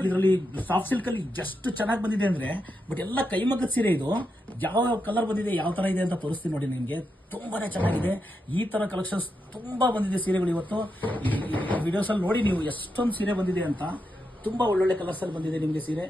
ಇದರಲ್ಲಿ soft silk ಅಲ್ಲಿ ಎಷ್ಟು ಚೆನ್ನಾಗಿ ಬಂದಿದೆ ಅಂದ್ರೆ, ಬಟ್ ಎಲ್ಲ ಕೈಮಗ್ಗದ ಸೀರೆ ಇದು. ಯಾವ ಕಲರ್ ಬಂದಿದೆ, ಯಾವ ತರ ಇದೆ ಅಂತ ತೋರಿಸ್ತೀನಿ ನೋಡಿ ನಿಮಗೆ. ತುಂಬಾನೇ ಚೆನ್ನಾಗಿದೆ. ಈ ತರ ಕಲೆಕ್ಷನ್ಸ್ ತುಂಬಾ ಬಂದಿದೆ ಸೀರೆಗಳು ಇವತ್ತು. ಈ ವಿಡಿಯೋಸ್ ಅಲ್ಲಿ ನೋಡಿ ನೀವು ಎಷ್ಟೊಂದು ಸೀರೆ ಬಂದಿದೆ ಅಂತ. ತುಂಬಾ ಒಳ್ಳೊಳ್ಳೆ ಕಲರ್ಸ್ ಅಲ್ಲಿ ಬಂದಿದೆ ನಿಮಗೆ ಸೀರೆ.